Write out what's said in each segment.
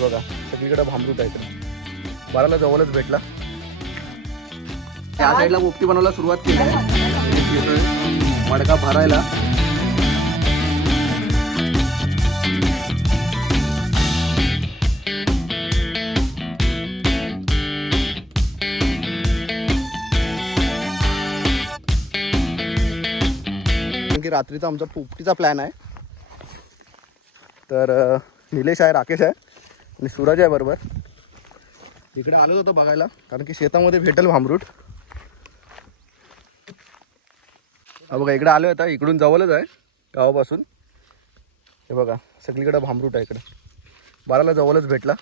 बघा सगळीकडे भांबरूट आहे इकडे. बाराला जवळच भेटला. त्या साईडला पोपटी बनवायला सुरुवात केली आहे. मडका भरायला. रात्रीचा आमचा पोपटीचा प्लॅन आहे. तर निलेश आहे, राकेश आहे आणि सूरज आहे बरोबर. इकडे आलो होतो बघायला कारण की शेतामध्ये भेटेल भांबरूट. हा बघा इकडे आलो होता, इकडून जवळच आहे गावापासून. हे बघा सगळीकडे भांबरूट आहे इकडे. बाराला जवळच भेटला.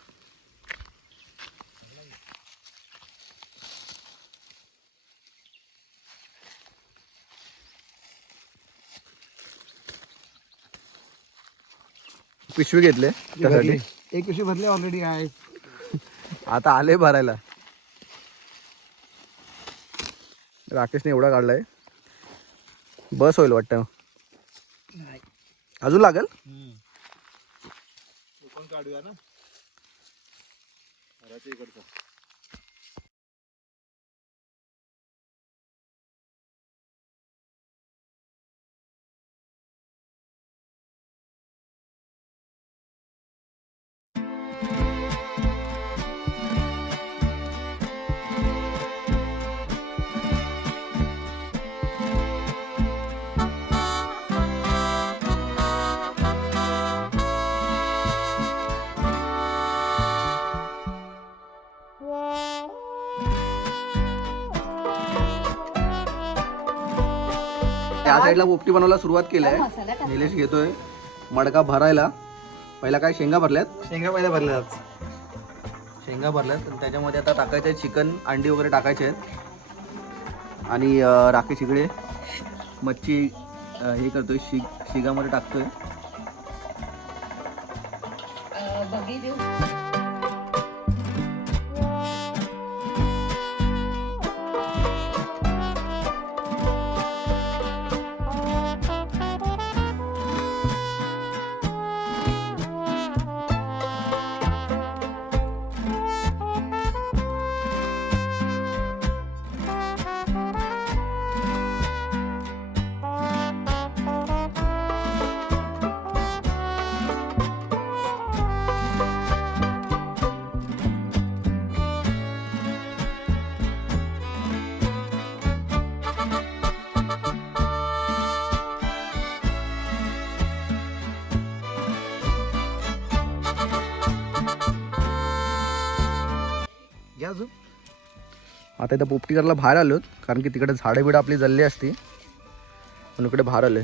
पिशवी घेतले त्यासाठी. एक पिशवी भरले ऑलरेडी आहे. आता आले भरायला. राकेशने एवढा काढलाय बस होईल वाटतं. अजून लागेल. काढूया ना इकडचा. त्या साईडला पोपटी बनवायला सुरुवात केली आहे. निलेश घेतोय मडका भरायला. पहिला काय शेंगा भरल्यात. शेंगा पहिल्या भरल्यात. शेंगा भरल्यात आणि त्याच्यामध्ये आता टाकायचे चिकन, अंडी वगैरे टाकायचे आहेत. आणि राकेश इकडे मच्छी हे करतोय, शिगामध्ये टाकतोय. आता इथं पोपटी करायला बाहेर आलो कारण की तिकडे झाडं बिडं आपली जळली असती म्हणून इकडे बाहेर आलोय.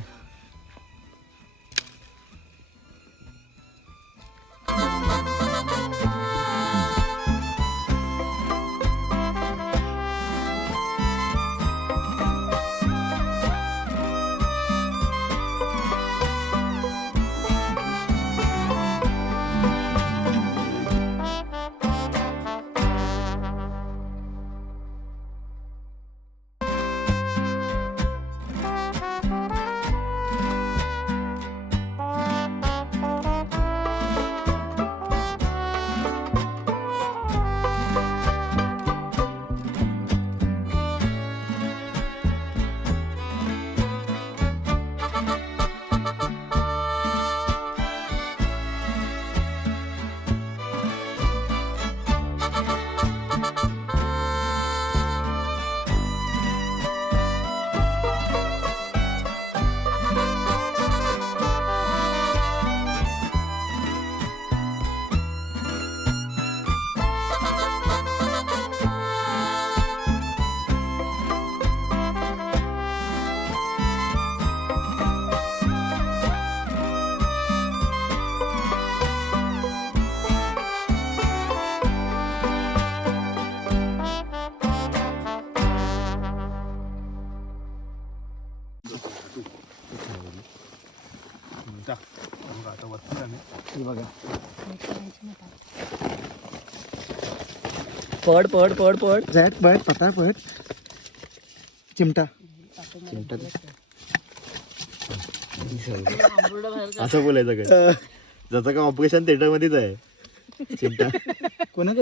पड पड पड पड झॅट पड पता पड चिमटा चिमटा असं बोलायचं काय जसं का ऑपरेशन थिएटर मध्येच आहे. चिमटा कोणा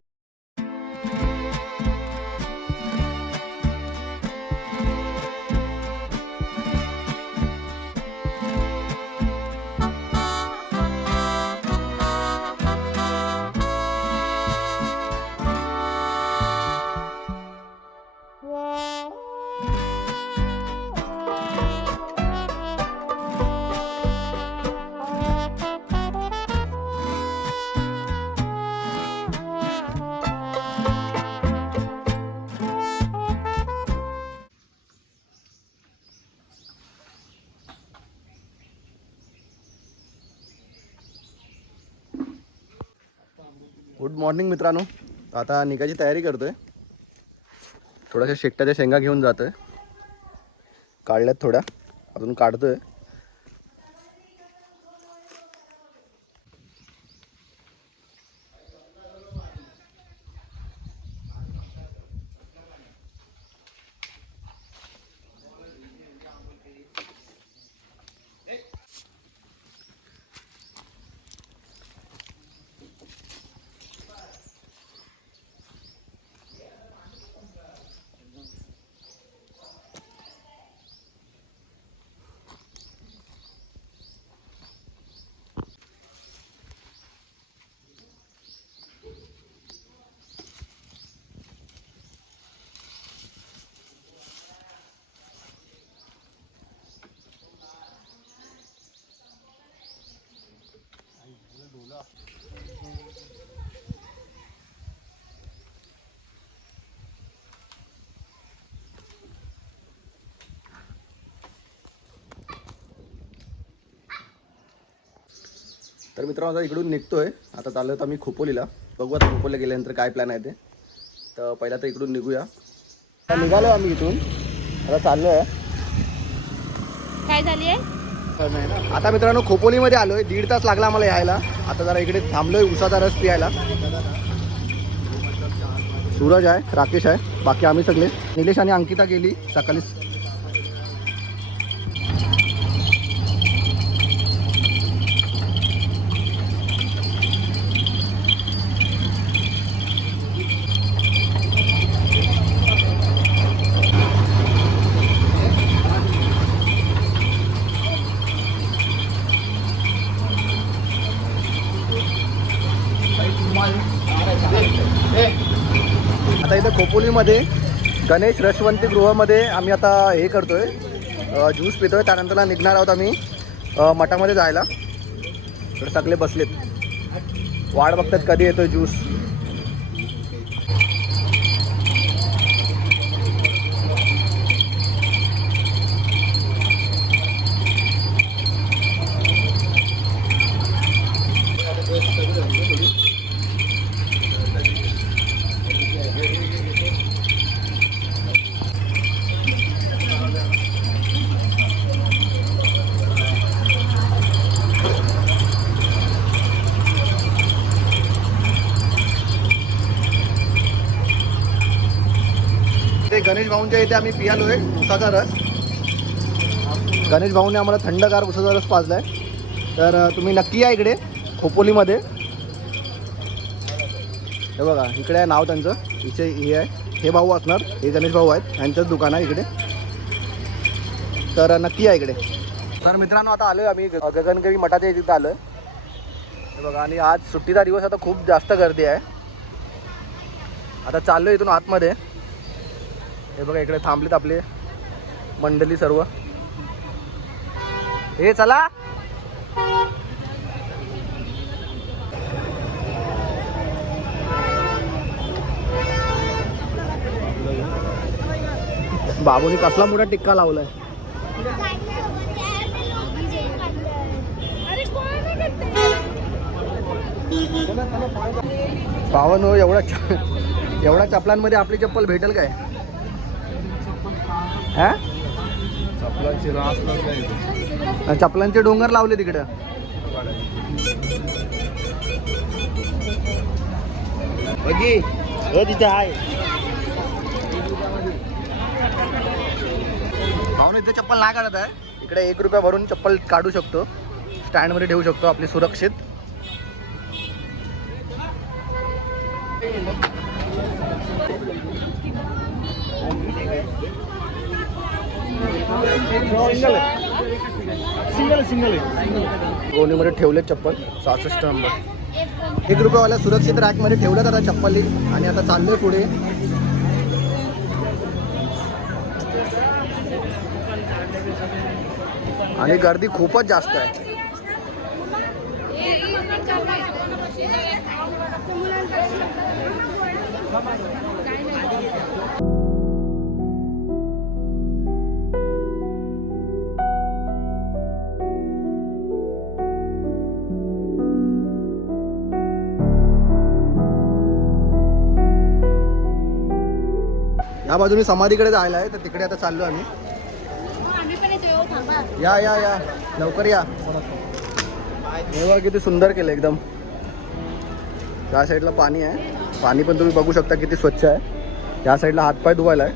गुड मॉर्निंग मित्रांनो. आता निघायची तयारी करतोय. थोड्याशा शेकट्याच्या शेंगा घेऊन जातोय. काढल्यात थोड्या, अजून काढतोय. तर मित्रांनो आता इकडून निघतोय. आता चाललो तर आम्ही खोपोलीला. बघू आता खोपोलीला गेल्यानंतर काय प्लॅन आहे ते. तर पहिला तर इकडून निघूया. आता निघालो आम्ही इथून. आता चाललो आहे. काय झाली आहे? आता मित्रांनो खोपोलीमध्ये आलोय. 1.5 तास लागला आम्हाला यायला. आता जरा इकडे थांबलोय उसाचा रस पियायला. सूरज आहे, राकेश आहे, बाकी आम्ही सगळे. निलेश आणि अंकिता गेली सकाळीच. आता इथं खोपोलीमध्ये गणेश रसवंती गृहामध्ये आम्ही आता हे करतोय, ज्यूस पितोय. त्यानंतर निघणार आहोत आम्ही मठामध्ये जायला. तर सगळे बसलेत, वाट बघतात कधी येतोय ज्यूस. ते गणेश भाऊंच्या इथे आम्ही पियालोय उसाचा रस. गणेश भाऊने आम्हाला थंडगार उसाचा रस पाजलाय. तर तुम्ही नक्की या इकडे खोपोलीमध्ये. हे बघा इकडे आहे नाव त्यांचं. इथे हे आहे, हे भाऊ असणार, हे गणेश भाऊ आहेत, यांचंच दुकान आहे इकडे. तर नक्की या इकडे. तर मित्रांनो आता आलोय आम्ही गगनगिरी मठाच्या इथे आलोय. हे बघा, आणि आज सुट्टीचा दिवस. आता खूप जास्त गर्दी आहे. आता चाललोय इथून आतमध्ये. हे बघा इकडे थांबलेत आपले मंडळी सर्व. हे चला. बाबूनी कसला मोठा टिक्का लावलाय. पावन हो, एवढ्या चपलांमध्ये आपली चप्पल भेटेल काय? हा, चपलांचे डोंगर लावले तिकडं. तिथे आहे भाऊन. इथे चप्पल नाही काढत आहे. इकडे 1 रुपया भरून चप्पल काढू शकतो. स्टँडमध्ये ठेवू शकतो आपली सुरक्षित. सिंगल गोणीमध्ये ठेवले चप्पल 66 नंबर. 1 रुपयावाल्या सुरक्षित रॅकमध्ये ठेवल्यात आता चप्पली आणि आता चाललोय पुढे. आणि गर्दी खूपच जास्त आहे. या बाजूने समाधीकडे जायला आहे, तर तिकडे आता चाललो आम्ही. या या या लवकर या. हे बघा किती सुंदर केलं एकदम. त्या साईडला पाणी आहे, पाणी पण तुम्ही बघू शकता किती स्वच्छ आहे. या साईडला हातपाय धुवायला आहे,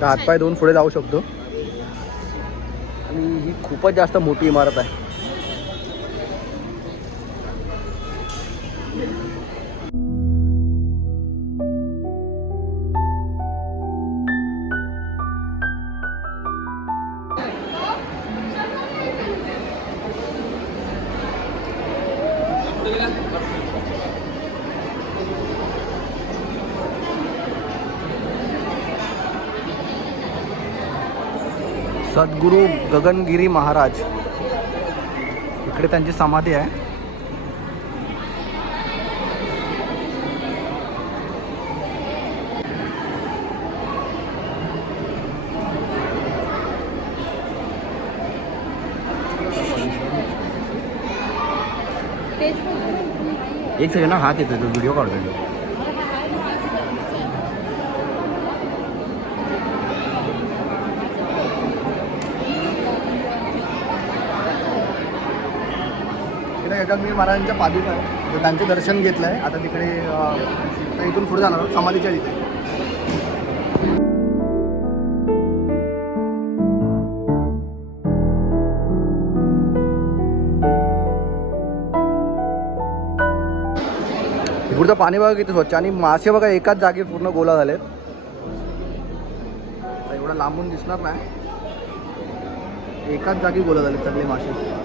तर हातपाय धुवून पुढे जाऊ शकतो. आणि ही खूपच जास्त मोठी इमारत आहे. सद्गुरू गगनगिरी महाराज, इकडे त्यांची समाधी आहे. एक सेकंड ना, हात येतो तो व्हिडिओ काढतो. गगनगिरी महाराजांच्या पादुका आहे, तर त्यांचे दर्शन घेतलं आहे. आता तिकडे तर इथून पुढे जाणार आहोत समाधीच्या तिथे. पुढचं पाणी बघा किती स्वच्छ, आणि मासे बघा एकाच जागी पूर्ण गोळा झालेत. एवढं लांबून दिसणार नाही, एकाच जागी गोळा झालेत सगळे मासे.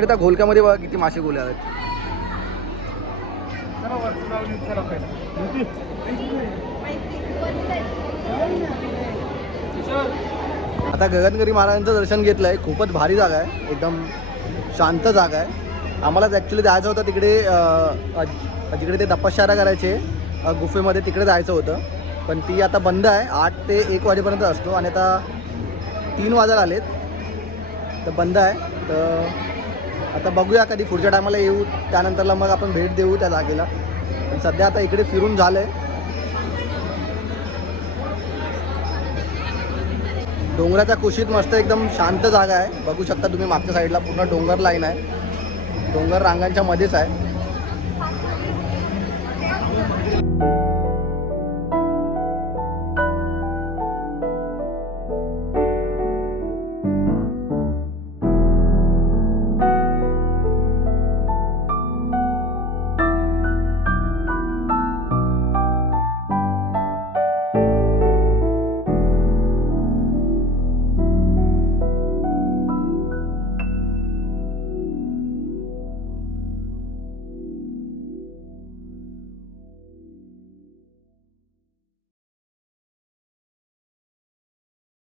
त्या घोलक्यामध्ये बघा किती मासे गोले आहेत. आता गगनगिरी महाराजांचं दर्शन घेतलंय. खूपच भारी जागा आहे, एकदम शांत जागा आहे. आम्हालाच ॲक्च्युली जायचं होतं तिकडे, जिकडे ते तपश्चर्या करायचे गुफेमध्ये, तिकडे जायचं होतं. पण ती आता बंद आहे. 8 ते 1 वाजेपर्यंत असतो आणि आता 3 वाजायला आलेत, तर बंद आहे. तर आता बघूया कधी पुढच्या टायमाला येऊ, त्यानंतरला मग आपण भेट देऊ त्या जागेला. पण सध्या आता इकडे फिरून झालं आहे. डोंगराच्या कुशीत मस्त एकदम शांत जागा आहे. बघू शकता तुम्ही मागच्या साईडला पूर्ण डोंगर लाईन आहे, डोंगर रांगांच्या मध्येच आहे.